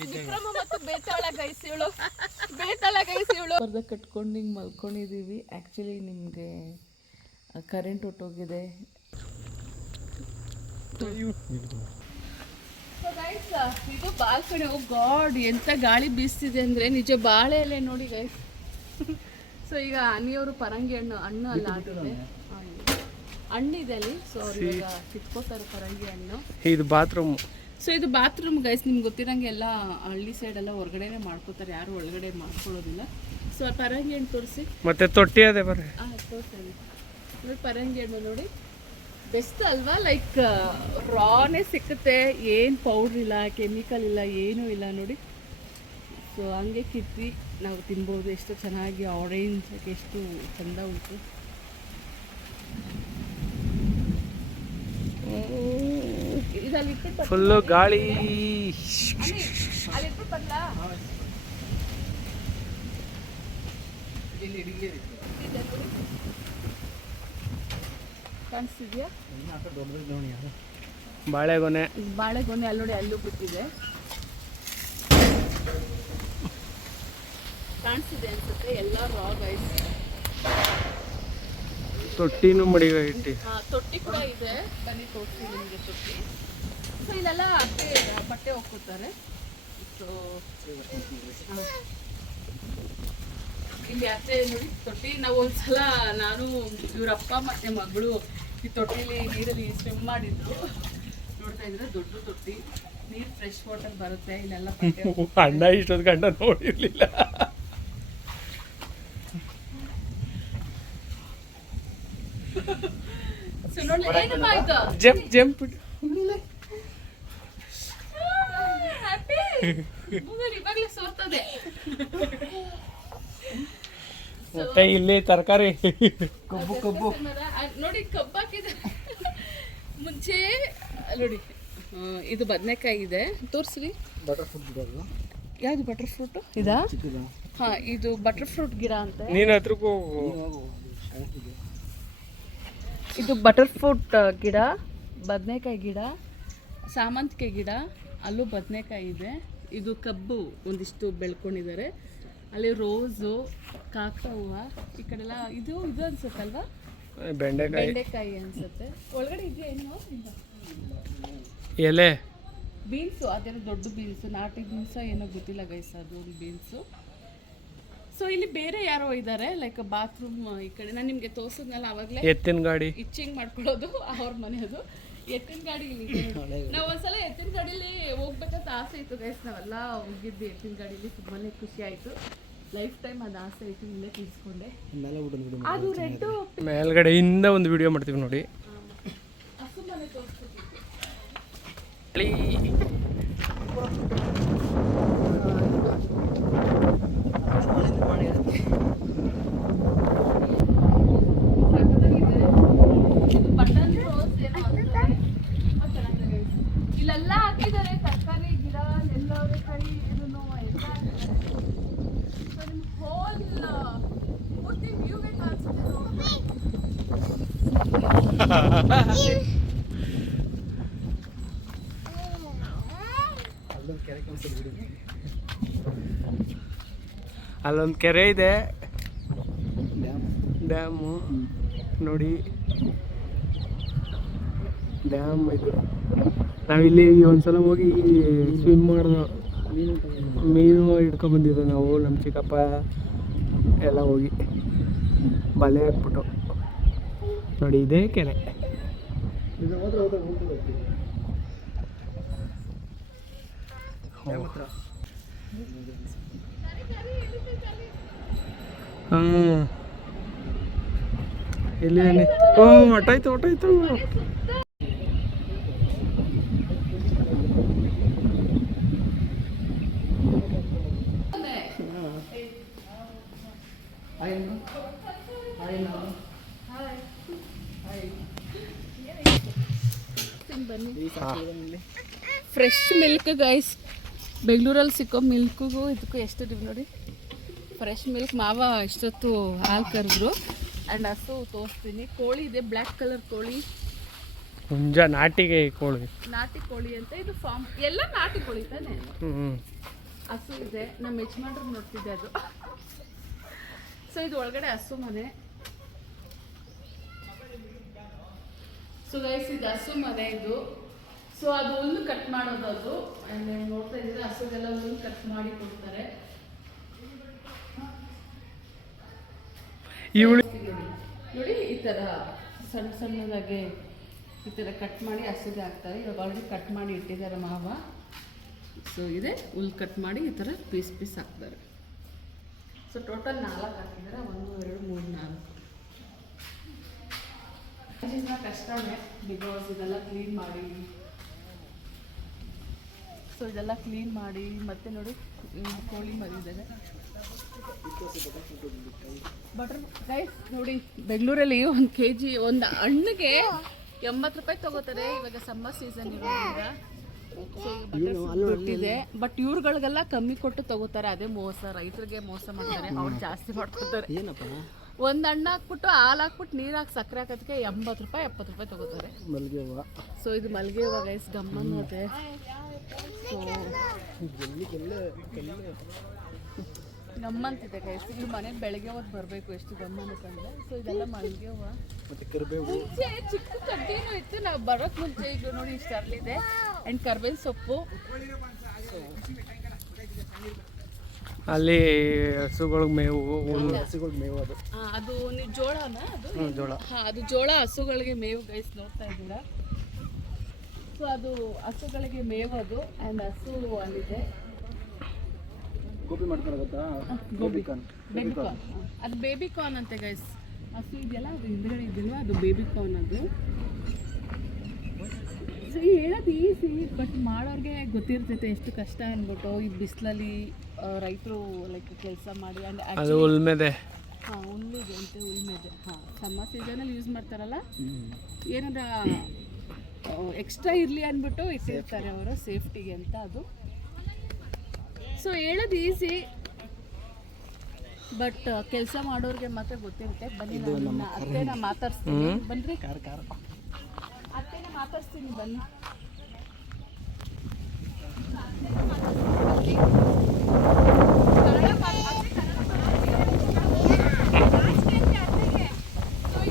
ವಿಕ್ರಮ ಮತ್ತು ಬೇತಾಳ ಗೈಸ್ ಇವಳು ಬೇತಾಳ ಗೈಸ್ ಇವಳು ಬರ್ದ ಕಟ್ಕೊಂಡು ಹಿಂಗೆ ಮಲ್ಕೊಂಡಿದ್ದೀವಿ. ಆ್ಯಕ್ಚುಲಿ ನಿಮಗೆ ಕರೆಂಟ್ ಹೊಟ್ಟೋಗಿದೆ. ಇದು ಬಾಲ್ಕನಿ. ಓ ಗಾಡ್, ಎಂತ ಗಾಳಿ ಬೀಸ್ತಿದೆ ಅಂದರೆ ನಿಜ. ಬಾಳೆ ಎಲೆ ನೋಡಿ ಗೈಸ್. ಸೊ ಈಗ ಅನಿಯವರು ಪರಂಗಿ ಹಣ್ಣು ಅಲ್ಲ ಆಗಿದೆ, ಹಣ್ಣಿದೆ ಅಲ್ಲಿ. ಸೊ ಅವ್ರು ಇವಾಗ ಕಿತ್ಕೋತಾರೆ ಪರಂಗಿ ಹಣ್ಣು. ಇದು ಬಾತ್ರೂಮ್. ಸೊ ಇದು ಬಾತ್ರೂಮ್ ಗೈಸ್. ನಿಮ್ಗೆ ಗೊತ್ತಿರಂಗೆ ಎಲ್ಲ ಹಳ್ಳಿ ಸೈಡೆಲ್ಲ ಹೊರಗಡೆನೆ ಮಾಡ್ಕೋತಾರೆ, ಯಾರು ಒಳಗಡೆ ಮಾಡ್ಕೊಳ್ಳೋದಿಲ್ಲ. ಸೊ ಪರಂಗಿ ಹಣ್ಣು ತೋರಿಸಿ. ಮತ್ತೆ ತೊಟ್ಟಿ ಅದೇ ಬರ್ರಿ. ತೋರಿಸ್ತೀನಿ ನೋಡಿ. ಪರಂಗಿ ಹಣ್ಣು ನೋಡಿ, ಬೆಸ್ಟ್ ಅಲ್ವಾ? ಲೈಕ್ ರಾನೇ ಸಿಕ್ಕುತ್ತೆ, ಏನು ಪೌಡ್ರ್ ಇಲ್ಲ, ಕೆಮಿಕಲ್ ಇಲ್ಲ, ಏನೂ ಇಲ್ಲ ನೋಡಿ. ಸೊ ಹಂಗೆ ಕಿತ್ತಿ ನಾವು ತಿನ್ಬೋದು. ಎಷ್ಟು ಚೆನ್ನಾಗಿ ಆರೆಂಜ್, ಎಷ್ಟು ಚೆಂದ ಉಂಟು. ಫುಲ್ಲು ಗಾಳಿ. ಕಾಣಿಸ್ತಿದ್ಯಾ? ಬಾಳೆಗೊನೆ. ಬಾಳೆಗೊನೆ ಅಲ್ಲಿ ನೋಡಿ, ಅಲ್ಲೂ ಬಿಟ್ಟಿದೆ. ಕಾಣಿಸ್ತಿದೆ ಅನ್ಸುತ್ತೆ. ಎಲ್ಲ ರಾ ಗೈಸ್. ತೊಟ್ಟಿನೂ ಮಡಿಗೆ ಇಟ್ಟು. ತೊಟ್ಟಿ ಕೂಡ ಇದೆ, ಬನ್ನಿ ತೋರಿಸ್ತೀನಿ ನಿಮಗೆ ತೊಟ್ಟಿ. ಸೊ ಇಲ್ಲೆಲ್ಲ ಬಟ್ಟೆ ಹೋಗ್ಕೋತಾರೆ. ಸೊ ಇಲ್ಲಿ ಅತ್ತೆ ನೋಡಿ ತೊಟ್ಟಿ. ನಾವು ಒಂದ್ಸಲ ನಾನು ಇವರಪ್ಪ ಮತ್ತೆ ಮಗಳು ಈ ತೊಟ್ಟಿಲಿ ನೀರಲ್ಲಿ ಸ್ವಿಮ್ ಮಾಡಿದ್ರು. ನೋಡ್ತಾ ಇದ್ರೆ ದೊಡ್ಡ ತೊಟ್ಟಿ, ನೀರು ಫ್ರೆಶ್ ವಾಟರ್ ಬರುತ್ತೆ. ಇಲ್ಲೆಲ್ಲ ಅಣ್ಣ ಇಷ್ಟೊಂದು ಗಂಡ ನೋಡಿರ್ಲಿಲ್ಲ. Jump jump. ಮತ್ತೆ ಇಲ್ಲಿ ತರಕಾರಿ ಕಬ್ಬು ಕಬ್ಬು ನೋಡಿ, ಕಬ್ಬು ಹಾಕಿದೆ ಮುಂಚೆ ನೋಡಿ. ಇದು ಬದನೆಕಾಯಿ ಇದೆ, ತೋರಿಸ್ರಿ. ಯಾವುದು ಬಟರ್ ಫ್ರೂಟ್ ಇದಾ? ಹಾಂ, ಇದು ಬಟರ್ ಫ್ರೂಟ್ ಗಿಡ ಅಂತ. ನೀನು ಹತ್ರಕ್ಕೂ. ಇದು ಬಟರ್ ಫ್ರೂಟ್ ಗಿಡ, ಬದನೆಕಾಯಿ ಗಿಡ, ಸಾಮಂತಿಗೆ ಗಿಡ, ಅಲ್ಲೂ ಬದನೆಕಾಯಿ ಇದೆ. ಇದು ಕಬ್ಬು ಒಂದಿಷ್ಟು ಬೆಳ್ಕೊಂಡಿದ್ದಾರೆ. ಅಲ್ಲಿ ರೋಸು, ಕಾಕಡ ಹೂವು, ಈ ಕಡೆಲ್ಲ ಇದು ಅನ್ಸುತ್ತಲ್ವಾ, ಬೆಂಡೆಕಾಯಿ ಅನ್ಸುತ್ತೆ. ಒಳಗಡೆ ಇದೆಯಾ ಏನು ಎಲೆ? ಬೀನ್ಸು, ಅದೇನೋ ದೊಡ್ಡ ಬೀನ್ಸು, ನಾಟಿ ಬೀನ್ಸ ಏನೋ ಗೊತ್ತಿಲ್ಲ ಗೈಸ್, ಅದು ಒಂದು ಬೀನ್ಸು. ಸೊ ಇಲ್ಲಿ ಬೇರೆ ಯಾರೋ ಇದ್ದಾರೆ, ಲೈಕ್ ಬಾತ್ರೂಮ್ ಈ ಕಡೆ. ನಾನು ನಿಮಗೆ ತೋರಿಸಿದ್ನಲ್ಲ ಆವಾಗಲೇ, ಎತ್ತಿನ ಗಾಡಿ ಇಚ್ಚಿಂಗ್ ಮಾಡ್ಕೊಳ್ಳೋದು ಅವ್ರ ಮನೆ. ಅದು ಎತ್ತಿನ ಗಾಡಿ ಇಲ್ಲಿ. ನಾವು ಒಂದ್ಸಲ ಎತ್ತಿನ ಗಾಡೀಲಿ ಹೋಗ್ಬೇಕಂತ ಆಸೆ ಇತ್ತು ಗೈಸ್. ನಾವೆಲ್ಲ ಹೋಗಿದ್ವಿ ಎತ್ತಿನ ಗಾಡೀಲಿ, ತುಂಬಾ ಖುಷಿ ಆಯಿತು. ಲೈಫ್ ಟೈಮ್ ಅದು ಆಸೆ ಇತ್ತು, ಇಲ್ಲೇ ತಿಳಿಸ್ಕೊಂಡೆ. ಅದು ರೆಡ್ ಮೇಲ್ಗಡೆಯಿಂದ ಒಂದು ವಿಡಿಯೋ ಮಾಡ್ತೀವಿ ನೋಡಿ. ಹಸು ಮನೆ ತೋರಿಸ್ತೀವಿ. ಇಲ್ಲೆಲ್ಲ ಹಾಕಿದ್ದಾರೆ ತರಕಾರಿ ಗಿಡ, ನೆಲ್ಲವರೆಕಾಯಿ, ಇದನ್ನು ಎಲ್ಲ ಹೋಲ್ ಪೂರ್ತಿ ವ್ಯೂಗೆ ಕಾಣಿಸುತ್ತೆ. ಅಲ್ಲೊಂದು ಕೆರೆ ಇದೆ, ಡ್ಯಾಮು ನೋಡಿ. ಡ್ಯಾಮ್ ಇದು. ನಾವಿಲ್ಲಿ ಒಂದ್ಸಲ ಹೋಗಿ ಸ್ವಿಮ್ ಮಾಡಿದ್ವು, ಮೀನು ಹಿಡ್ಕೊಂಡ್ಬಂದಿದ್ವು ನಾವು, ನಮ್ಮ ಚಿಕ್ಕಪ್ಪ ಎಲ್ಲ ಹೋಗಿ ಬಲೆ ಹಾಕ್ಬಿಟ್ಟು ನೋಡಿ. ಇದೇ ಕೆರೆ. ಹಾಂ, ಇಲ್ಲಿ ಓ ಹೊಟ್ಟಾಯ್ತು. Fresh milk guys. ಬೆಂಗಳೂರಲ್ಲಿ ಸಿಕ್ಕೋ ಮಿಲ್ಕ್ಗೂ ಇದಕ್ಕೂ ಎಷ್ಟು ನೋಡಿ. Fresh milk. ಮಾವ ಇಷ್ಟೊತ್ತು ಹಾಲು ಕರೆದ್ರು. ಆ್ಯಂಡ್ ಹಸು ತೋರಿಸ್ತೀನಿ. ಕೋಳಿ ಇದೆ, ಬ್ಲ್ಯಾಕ್ ಕಲರ್ ಕೋಳಿ. ಹುಂಜ ನಾಟಿಗೆ ಕೋಳಿ. ನಾಟಿ ಕೋಳಿ ಅಂತ ಇದು ಫಾರ್ಮ್ ಎಲ್ಲ ನಾಟಿ ಕೋಳಿ ತಾನೆ. ಹ್ಞೂ ಹಸು ಇದೆ, ನಮ್ಮ ಯಜಮಾನ್ರು ನೋಡ್ತಿದ್ದೆ ಅದು. ಸೊ ಇದು ಒಳಗಡೆ ಹಸು ಮನೆ. ಸೊ ಗೈಸ್ ಇದು ಹಸು ಮನೆ ಇದು. ಸೊ ಅದು ಹುಲ್ಲು ಕಟ್ ಮಾಡೋದು ಅದು. ಆ್ಯಂಡ್ ನೀವು ನೋಡ್ತಾ ಇದ್ದೀರಾ ಹಸುಗೆಲ್ಲ ಹುಲ್ಲು ಕಟ್ ಮಾಡಿ ಕೊಡ್ತಾರೆ. ನೋಡಿ ಈ ಥರ ಸಣ್ಣ ಸಣ್ಣದಾಗಿ ಈ ಥರ ಕಟ್ ಮಾಡಿ ಹಸುಗೆ ಹಾಕ್ತಾರೆ. ಇವಾಗ ಆಲ್ರೆಡಿ ಕಟ್ ಮಾಡಿ ಇಟ್ಟಿದ್ದಾರೆ ಮಾವ. ಸೊ ಇದೆ ಹುಲ್ಲು ಕಟ್ ಮಾಡಿ ಈ ಥರ ಪೀಸ್ ಪೀಸ್ ಹಾಕ್ತಾರೆ. ಸೊ ಟೋಟಲ್ 4 ಹಾಕಿದ್ದಾರೆ, 1 2 3 4. ಇದನ್ನ ಕಷ್ಟನೇ ಬಿಕಾಸ್ ಇದೆಲ್ಲ ಕ್ಲೀನ್ ಮಾಡಿ. ಸೊ ಇದೆಲ್ಲ ಕ್ಲೀನ್ ಮಾಡಿ ಮತ್ತೆ ನೋಡಿ ಕೋಳಿ ಮರಿದ್ದಾರೆ. ಬಟರ್ ಗೈಸ್ ನೋಡಿ ಬೆಂಗಳೂರಲ್ಲಿ 1 kg ಒಂದು ಹಣ್ಣಿಗೆ 80 ರೂಪಾಯಿ ತಗೋತಾರೆ. ಇವಾಗ ಸಮ್ಮರ್ ಸೀಸನ್ ಇರೋದ್ರಿಂದ ಗೊತ್ತಿದೆ. ಬಟ್ ಇವ್ರುಗಳಿಗೆಲ್ಲ ಕಮ್ಮಿ ಕೊಟ್ಟು ತಗೋತಾರೆ. ಅದೇ ಮೋಸ, ರೈತರಿಗೆ ಮೋಸ ಮಾಡ್ತಾರೆ. ಅವ್ರು ಜಾಸ್ತಿ ಮಾಡ್ಕೊತಾರೆ. ಒಂದು ಹಣ್ಣು ಹಾಕ್ಬಿಟ್ಟು ಹಾಲು ಹಾಕ್ಬಿಟ್ಟು ನೀರು ಹಾಕಿ ಸಕ್ಕರೆ ಹಾಕೋದಕ್ಕೆ 80 ರೂಪಾಯಿ 70 ರೂಪಾಯಿ ತಗೋತಾರೆ. ಸೊ ಇದು ಮಲ್ಲಿಗೆ ಹೂವು ಗೈಸ್, ಗಮ್ಮನ್ ಇದೆ. ಸೊ ಗಮ್ಮಂತಿದೆ ಗೈಸ್. ಇಲ್ಲಿ ಮನೆಗೆ ಬೆಳಗ್ಗೆ ಹೊತ್ತು ಬರಬೇಕು, ಎಷ್ಟು ಗಮ್ಮನ್ ಅಂದ್ರೆ. ಸೊ ಇದೆಲ್ಲ ಮಲ್ಲಿಗೆ ಹೂವು. ಮುಂಚೆ ಚಿಕ್ಕ ಕಡ್ಡಿನೂ ಇತ್ತು, ನಾವು ಬರೋಕ್ಕೆ ಮುಂಚೆ. ಈಗ ನೋಡಿ ಇಷ್ಟು ಅರಳಿದೆ. ಆ್ಯಂಡ್ ಕರ್ಬೇವಿನ ಸೊಪ್ಪು. ಅಲ್ಲಿ ಹಸುಗಳಿಗೆ ಮೇವು, ಹಸುಗಳಿಗೆ ಮೇವು ಅದು. ಅದು ನೀವು ಜೋಳನ ಅದು ಜೋಳ. ಹಾಂ, ಅದು ಜೋಳ ಹಸುಗಳಿಗೆ ಮೇವು ಗೈಸ್, ನೋಡ್ತಾ ಇದ್ದೀರಾ. ಸೊ ಅದು ಹಸುಗಳಿಗೆ ಮೇವು ಅದು. ಆ್ಯಂಡ್ ಹಸು ಅಲ್ಲಿದೆ. ಗೋಬಿ ಮಾಡ್ತಾರೆ ಗೊತ್ತಾ? Baby corn. ಅದು ಬೇಬಿ ಕಾರ್ನ್ ಅಂತೆ ಗೈಸ್. ಹಸು ಇದೆಯಲ್ಲ ಅದು ಹಿಂದ್ಗಡೆ ಇದೆಯಲ್ವ, ಅದು ಬೇಬಿ ಕಾರ್ನ್ ಅದು. ಸೊ ಹೇಳೋದು ಈಸಿ, ಬಟ್ ಮಾಡೋರಿಗೆ ಗೊತ್ತಿರ್ತೈತೆ ಎಷ್ಟು ಕಷ್ಟ ಅಂದ್ಬಿಟ್ಟು. ಈ ಬಿಸಿಲಲ್ಲಿ ರೈತರು ಲೈಕ್ ಕೆಲಸ ಮಾಡಿ. ಅದು ಉಲ್ಮೆದೆ. ಹಾಂ ಉಳ್ಳಿದೆ ಅಂತೆ, ಉಳ್ಮೆದೆ. ಹಾಂ ಸಮ್ಮರ್ ಸೀಸನಲ್ಲಿ ಯೂಸ್ ಮಾಡ್ತಾರಲ್ಲ, ಏನಾರ ಎಕ್ಸ್ಟ್ರಾ ಇರಲಿ ಅಂದ್ಬಿಟ್ಟು ಇಟ್ಟಿರ್ತಾರೆ ಅವರು ಸೇಫ್ಟಿಗೆ ಅಂತ ಅದು. ಸೊ ಹೇಳೋದು ಈಸಿ, ಬಟ್ ಕೆಲಸ ಮಾಡೋರಿಗೆ ಮಾತ್ರ ಗೊತ್ತಿರುತ್ತೆ. ಬನ್ನಿ ನಾನು ಅತ್ತೆನ ಮಾತಾಡ್ಸ್ತೀನಿ. ಬನ್ನಿರಿ, ಅತ್ತೆನ ಮಾತಾಡ್ಸ್ತೀನಿ ಬನ್ನಿ.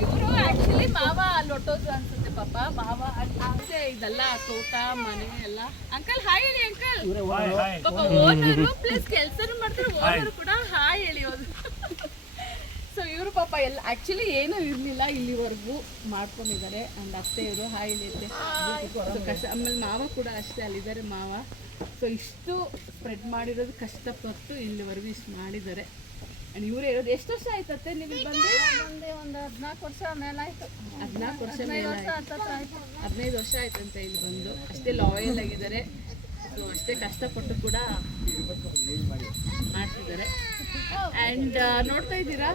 ಇವರು ಆ್ಯಕ್ಚುಲಿ ಮಾವ ಅಲ್ಲಿ ಹೊಟ್ಟೋದು ಅನ್ಸುತ್ತೆ ಪಾಪ. ಮಾವ ಅಷ್ಟೇ ಇದೆಲ್ಲ ತೋಟ ಮನೆ ಎಲ್ಲ. ಅಂಕಲ್ ಹಾಯ್ ಹೇಳಿ ಅಂಕಲ್. ಪಾಪ ಓನರು ಪ್ಲಸ್ ಕೆಲಸನೂ ಮಾಡ್ತಾರೆ, ಓನರು ಕೂಡ ಹಾಯ್ ಹೇಳಿ ಹೋದ್ರು. ಸೊ ಇವರು ಪಾಪ ಎಲ್ಲ ಆ್ಯಕ್ಚುಲಿ ಏನೂ ಇರಲಿಲ್ಲ, ಇಲ್ಲಿವರೆಗೂ ಮಾಡ್ಕೊಂಡಿದ್ದಾರೆ. ಆ್ಯಂಡ್ ಅತ್ತೆಯವರು ಹಾಯ್ ಹೇಳಿದ್ದೆ. ಸೊ ಕಷ್ಟ. ಆಮೇಲೆ ಮಾವ ಕೂಡ ಅಷ್ಟೇ ಅಲ್ಲಿದ್ದಾರೆ ಮಾವ. ಸೊ ಇಷ್ಟು ಸ್ಪ್ರೆಡ್ ಮಾಡಿರೋದು ಕಷ್ಟಪಟ್ಟು ಇಲ್ಲಿವರೆಗೂ ಇಷ್ಟು ಮಾಡಿದ್ದಾರೆ. ಆ್ಯಂಡ್ ಇವರೇ ಇರೋದು. ಎಷ್ಟು ವರ್ಷ ಆಯ್ತತ್ತೆ ನೀವು ಇಲ್ಲಿ ಬಂದು? ಒಂದು 14 ವರ್ಷ ಮೇಲಾಯ್ತು. 14 ವರ್ಷ ಮೇಲಾಯ್ತು. 15 ವರ್ಷ ಆಯ್ತಂತೆ ಇಲ್ಲಿ ಬಂದು. ಅಷ್ಟೇ ಲಾಯಲ್ ಆಗಿದ್ದಾರೆ. ಸೊ ಅಷ್ಟೇ ಕಷ್ಟಪಟ್ಟು ಕೂಡ ಮಾಡ್ತಿದ್ದಾರೆ. ಆ್ಯಂಡ್ ನೋಡ್ತಾ ಇದ್ದೀರಾ,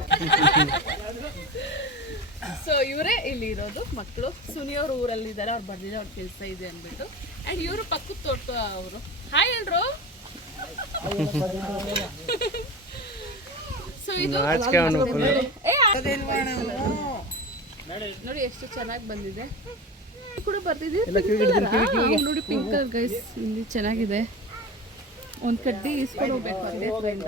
ಸೊ ಇವರೇ ಇಲ್ಲಿ ಇರೋದು ಮಕ್ಕಳು. ಸುನಿಯವ್ರ ಊರಲ್ಲಿದ್ದಾರೆ, ಅವ್ರು ಬಂದಿದ್ದಾರೆ, ಅವ್ರ ಕೆಲಸ ಇದೆ ಅಂದ್ಬಿಟ್ಟು. ಆ್ಯಂಡ್ ಇವರು ಪಕ್ಕದ ತೋಟ ಅವರು. ಹಾಯ್ ಎಲ್ರು. ಸೊ ಇದು ನೋಡಿ ಎಷ್ಟು ಚೆನ್ನಾಗಿ ಬಂದಿದೆ. ಕೂಡ ಬರ್ತಿದ್ದೀವಿ ನೋಡಿ, ಪಿಂಕ್ ಕಲರ್ ಗೈಸ್. ಇಲ್ಲಿ ಚೆನ್ನಾಗಿದೆ. ಒಂದು ಕಡ್ಡಿ ಇಸ್ಕೊಂಡು ಹೋಗ್ಬೇಕು ಅದೇ ಹತ್ರದಿಂದ.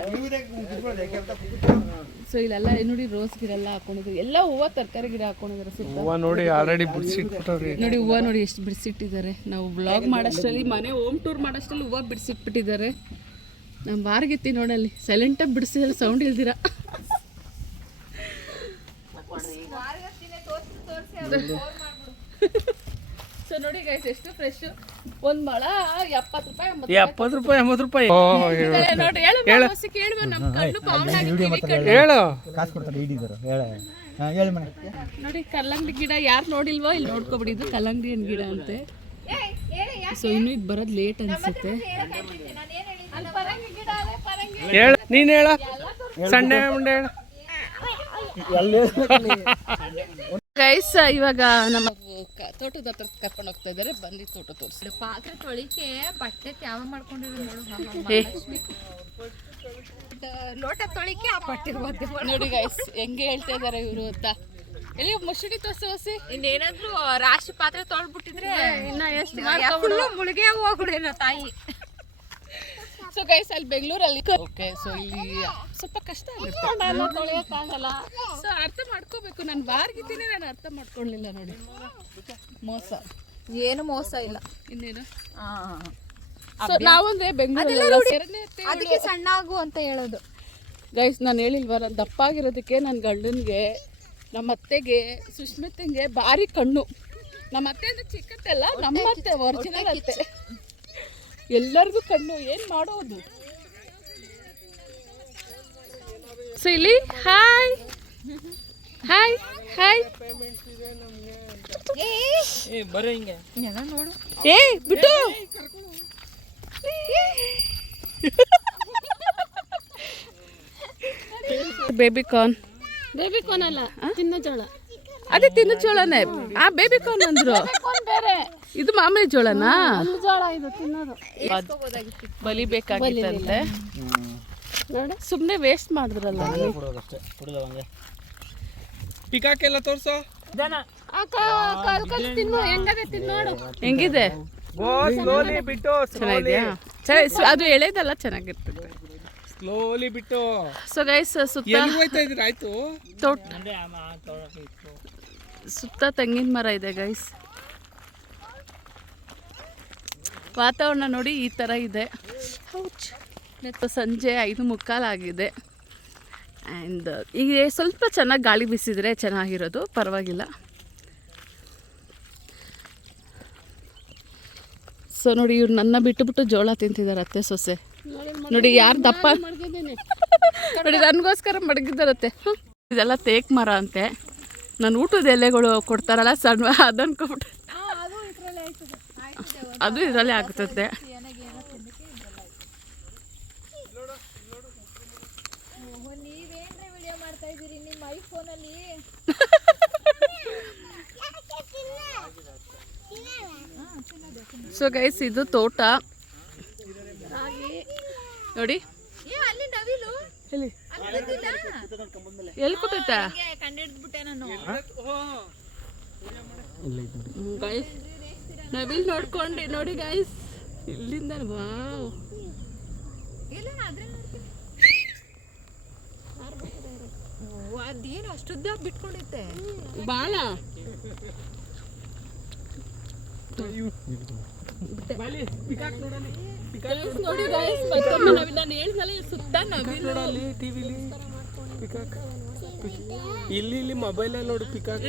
ಸೊ ಇಲ್ಲೆಲ್ಲ ನೋಡಿ ರೋಸ್ ಗಿಡ ಎಲ್ಲ ಹಾಕೊಂಡಿದ್ರು. ಎಲ್ಲ ಹೂವು ತರಕಾರಿ ಗಿಡ ಹಾಕೊಂಡಿದ್ದಾರೆ ಸುತ್ತ. ಹೂವು ನೋಡಿ ಆಲ್ರೆಡಿ ಬಿಡಿಸಿಟ್ಬಿಟ್ಟವ್ರಿ. ನೋಡಿ ಹೂವು ನೋಡಿ ಎಷ್ಟು ಬಿಡಿಸಿಟ್ಟಿದ್ದಾರೆ. ನಾವು ವ್ಲಾಗ್ ಮಾಡೋಷ್ಟರಲ್ಲಿ, ಮನೆ ಹೋಮ್ ಟೂರ್ ಮಾಡೋಷ್ಟರಲ್ಲಿ ಹೂವು ಬಿಡಿಸಿಟ್ಬಿಟ್ಟಿದ್ದಾರೆ. ನಮ್ಮ ಬಾರ್ಗೆತ್ತಿ ನೋಡಲ್ಲಿ ಸೈಲೆಂಟಾಗಿ ಬಿಡಿಸಿದ್ರೆ ಸೌಂಡ್ ಇಲ್ದಿರ. ಸೊ ನೋಡಿ ಗೈಸ್ ಎಷ್ಟು ಫ್ರೆಶ್. ಒಂದು ಮೊಳ 70 ರೂಪಾಯಿ 70 ರೂಪಾಯಿ 80 ರೂಪಾಯಿ. ನೋಡಿ ಹೇಳು ನಮ್ಮ ಕಣ್ಣು ಪಾವನ ಹೇಳು. ಕಾಸು ಕೊಡ್ತಾರೆ ಇಡಿದರು ಹೇಳಿ ಮನೆ. ನೋಡಿ ಕಲ್ಲಂಗಡಿ ಗಿಡ ಯಾರು ನೋಡಿಲ್ವೋ ಇಲ್ಲಿ ನೋಡ್ಕೊಬಿಡಿ. ಇದು ಕಲ್ಲಂಗಡಿ ಹಣ್ಣು ಗಿಡ ಅಂತೆ. ಸೊ ಇನ್ನು ಇದು ಬರೋದು ಲೇಟ್ ಅನ್ಸುತ್ತೆ. ಹೇಳ ನೀನು ಹೇಳ ಸಣ್ಣ ಮುಂಡೆ ಹೇಳ. ಗೈಸ್ ಇವಾಗ ನಮ್ಮ ತೋಟದ ಹತ್ರ ಕರ್ಕೊಂಡು ಹೋಗ್ತಾ ಇದ್ದಾರೆ. ಬಂದು ತೋಟ ತೋರಿಸಿ. ಪಾತ್ರೆ ತೊಳಿಕೆ ಬಟ್ಟೆ ತ್ಯಾವ ಮಾಡ್ಕೊಂಡಿರೋದು ನೋಡು. ಲೋಟ ತೊಳಿಕೆ ಆ ಬಟ್ಟೆ ನೋಡಿ ಗೈಸ್ ಹೆಂಗೆ ಹೇಳ್ತಾ ಇದ್ದಾರೆ ಇವರು ಅಂತ. ಎಲ್ಲಿ ಮುಸುಡಿ ತೋರಿಸಿ ಇನ್ನೇನಾದ್ರು ರಾಶಿ ಪಾತ್ರೆ ತೊಳ್ಬಿಟ್ಟಿದ್ರೆ ಇನ್ನ ಎಷ್ಟು ಫುಲ್ಲು ಮುಳುಗೆ ಹೋಗ್ಬಿಡೇನೋ ತಾಯಿ. ಸೊ ಗೈಸ್ ಅಲ್ಲಿ ಬೆಂಗಳೂರಲ್ಲಿ ಓಕೆ ಸೊ ಇಲ್ಲಿ ಸ್ವಲ್ಪ ಕಷ್ಟ ಆಗುತ್ತೆ ತೊಳೆಯೋಕ್ಕಾಗಲ್ಲ. ಸೊ ಅರ್ಥ ಮಾಡ್ಕೋಬೇಕು. ನಾನು ಬಾರ್ಗಿದ್ದೀನಿ, ನಾನು ಅರ್ಥ ಮಾಡ್ಕೊಳ್ಳಿಲ್ಲ ನೋಡಿ. ಮೋಸ ಏನು ಮೋಸ ಇಲ್ಲ. ಇನ್ನೇನು ಸೊ ನಾವಂದ್ರೆ ಬೆಂಗಳೂರಲ್ಲಿ ಅದಕ್ಕೆ ಸಣ್ಣ ಆಗು ಅಂತ ಹೇಳೋದು. ಗೈಸ್ ನಾನು ಹೇಳಿಲ್ವ, ನಾನು ದಪ್ಪಾಗಿರೋದಕ್ಕೆ ನನ್ನ ಗಂಡನಿಗೆ, ನಮ್ಮ ಅತ್ತೆಗೆ, ಸುಷ್ಮಿತಂಗೆ ಭಾರಿ ಕಣ್ಣು. ನಮ್ಮ ಅತ್ತೆ ಅಂದ್ರೆ ಚಿಕ್ಕತ್ತೆಲ್ಲ, ನಮ್ಮ ಅತ್ತೆ ಒರಿಜಿನಲ್ ಅತ್ತೆ. ಎಲ್ಲರಿಗೂ ಕಣ್ಣು, ಏನು ಮಾಡೋದು. ಸೊ ಇಲ್ಲಿ ಹಾಯ್ ಹಾಯ್ ಹಾಯ್ ಬರೋ ಹಿಂಗೆ ನೋಡು. ಏ ಬಿಟ್ಟು ಬೇಬಿ ಕಾರ್ನ್ ಅಲ್ಲ, ತಿನ್ನೋ ಜೋಳ. ಅದೇ ತಿನ್ನೋ ಜೋಳನೇ. ಬೇಬಿ ಕಾರ್ನ್ ಅಂದ್ರು. ಇದು ಮಾಮೂಲಿ ಜೋಳನಾ? ಜೋಳ ಇದು ತಿನ್ನೋದು. ಬಲಿಬೇಕಾಗಿತ್ತಂತೆ. ಸುಮ್ಮನೆ ವೇಸ್ಟ್ ಮಾಡಿದ್ರಲ್ಲ. ಪಿಕಾಕೆಲ್ಲ ತೋರ್ಸೋ. ತಿನ್ನು, ಹೆಂಗದೆ ತಿನ್ನೋಡು. ಹೆಂಗಿದೆ? ಬಿಟ್ಟು ಚೆನ್ನಾಗಿದೆಯಾ? ಅದು ಎಳೆದಲ್ಲ, ಚೆನ್ನಾಗಿರ್ತದೆ. ಸ್ಲೋಲಿ ಬಿಟ್ಟು. ಸೊ ಗೈಸ್ ಸುತ್ತ ಆಯ್ತು ತೋಟ, ಸುತ್ತ ತೆಂಗಿನ ಮರ ಇದೆ ಗೈಸ್. ವಾತಾವರಣ ನೋಡಿ ಈ ಥರ ಇದೆ. ಸಂಜೆ 5:45 ಆಗಿದೆ. ಆ್ಯಂಡ್ ಈಗ ಸ್ವಲ್ಪ ಚೆನ್ನಾಗಿ ಗಾಳಿ ಬೀಸಿದರೆ ಚೆನ್ನಾಗಿರೋದು, ಪರವಾಗಿಲ್ಲ. ಸೊ ನೋಡಿ, ಇವ್ರು ನನ್ನ ಬಿಟ್ಟು ಜೋಳ ತಿಂತಿದ್ದಾರೆ ಅತ್ತೆ ಸೊಸೆ. ನೋಡಿ ಯಾರು ದಪ್ಪ ನೋಡಿ, ನನಗೋಸ್ಕರ ಮಡಗಿದ್ದಾರತ್ತೆ. ಇದೆಲ್ಲ ತೇಕ್ ಮರ ಅಂತೆ. ನಾನು ಊಟದ ಎಲೆಗಳು ಕೊಡ್ತಾರಲ್ಲ ಸಣ್ಣ, ಅದನ್ಕೊಬಿಟ್ಟು ಅದು ಇದರಲ್ಲೇ ಆಗ್ತದೆ. ಸೊ ಗೈಸ್ ಇದು ತೋಟ ನೋಡಿ. ಎಲ್ಲಿ ಕೂತೈತ ಗೈಸ್? ನವಿಲ್ ನೋಡ್ಕೊಂಡು ನೋಡಿ ಗೈಸ್, ಇಲ್ಲಿಂದ ವಾವ್. ಅದೇನು ಅಷ್ಟುದ್ದ ಬಿಟ್ಕೊಂಡಿತ್ತೆ ಬಾಳ. ನೋಡಿ ಗೈಸ್, ನಾನು ಹೇಳಿದ್ನಲ್ಲ ಸುತ್ತ ನವಿಲು. ಇಲ್ಲಿ ಮೊಬೈಲಲ್ಲಿ ನೋಡಿ ಪಿಕಾಕ್.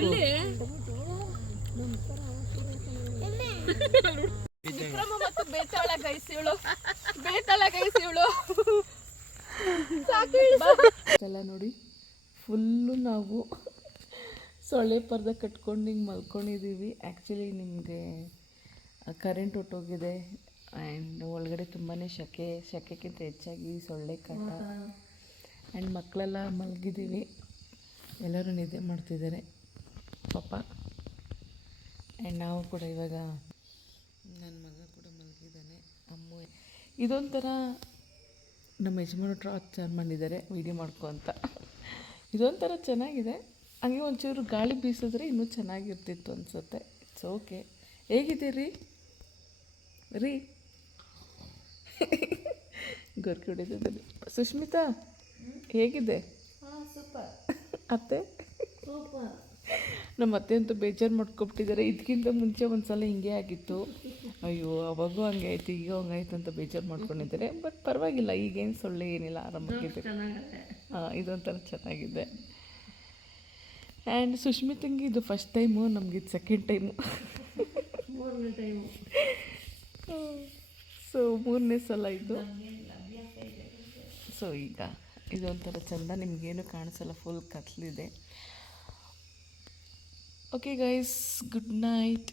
ವಿಕ್ರಮ ಮತ್ತು ಬೇತಾಳ ಗೈಸ್ ಇವಳು, ಬೇತಾಳ ಗೈಸ್ ಇವಳು. ಎಲ್ಲ ನೋಡಿ, ಫುಲ್ಲು ನಾವು ಸೊಳ್ಳೆ ಪರ್ದೆ ಕಟ್ಕೊಂಡು ಹಿಂಗೆ ಮಲ್ಕೊಂಡಿದ್ದೀವಿ. ಆ್ಯಕ್ಚುಲಿ ನಿಮಗೆ ಕರೆಂಟ್ ಹೊಟ್ಟೋಗಿದೆ ಆ್ಯಂಡ್ ಒಳಗಡೆ ತುಂಬಾ ಶೆಕೆಗಿಂತ ಹೆಚ್ಚಾಗಿ ಸೊಳ್ಳೆ ಕಾಟ. ಆ್ಯಂಡ್ ಮಕ್ಕಳೆಲ್ಲ ಮಲಗಿದ್ದೀವಿ, ಎಲ್ಲರೂ ನಿದ್ದೆ ಮಾಡ್ತಿದ್ದಾರೆ ಪಾಪ. ಆ್ಯಂಡ್ ನಾವು ಕೂಡ ಇವಾಗ, ನನ್ನ ಮಗ ಕೂಡ ಮಲಗಿದ್ದಾನೆ. ಅಮ್ಮ ಇದೊಂಥರ ನಮ್ಮ ಯಜಮಾನ ಟಾರ್ಚರ್ ಮಾಡಿದ್ದಾರೆ ವೀಡಿಯೋ ಮಾಡ್ಕೊ ಅಂತ. ಇದೊಂಥರ ಚೆನ್ನಾಗಿದೆ. ಹಂಗೆ ಒಂಚೂರು ಗಾಳಿ ಬೀಸಿದ್ರೆ ಇನ್ನೂ ಚೆನ್ನಾಗಿರ್ತಿತ್ತು ಅನಿಸುತ್ತೆ. It's okay. ಹೇಗಿದೆ ರೀ ಗೊರ್ಕಿ ಹೊಡಿತಿದ್ದಲ್ಲಿ. ಸುಷ್ಮಿತಾ ಹೇಗಿದೆ? ಅತ್ತೆ ನಮ್ಮ ಅತ್ತೆ ಅಂತೂ ಬೇಜಾರು ಮಾಡ್ಕೊಬಿಟ್ಟಿದ್ದಾರೆ. ಇದಕ್ಕಿಂತ ಮುಂಚೆ ಒಂದು ಸಲ ಹಿಂಗೆ ಆಗಿತ್ತು. ಅಯ್ಯೋ ಅವಾಗೂ ಹಂಗೆ ಆಯ್ತು, ಈಗ ಹಂಗಾಯ್ತು ಅಂತ ಬೇಜಾರು ಮಾಡ್ಕೊಂಡಿದ್ದಾರೆ. ಬಟ್ ಪರವಾಗಿಲ್ಲ, ಈಗೇನು ಸೊಳ್ಳೆ ಏನಿಲ್ಲ, ಆರಾಮಾಗಿದೆ. ಇದೊಂಥರ ಚೆನ್ನಾಗಿದೆ. ಆ್ಯಂಡ್ ಸುಷ್ಮಿತಂಗೆ ಇದು ಫಸ್ಟ್ ಟೈಮು, ನಮಗಿದು ಸೆಕೆಂಡ್ ಟೈಮು, 3ನೇ ಟೈಮು. ಸೊ 3ನೇ ಸಲ ಇದು. ಸೊ ಈಗ ಇದೊಂಥರ ಚೆಂದ, ನಿಮಗೇನು ಕಾಣಿಸಲ್ಲ, ಫುಲ್ ಕತ್ಲಿದೆ. Okay guys, good night.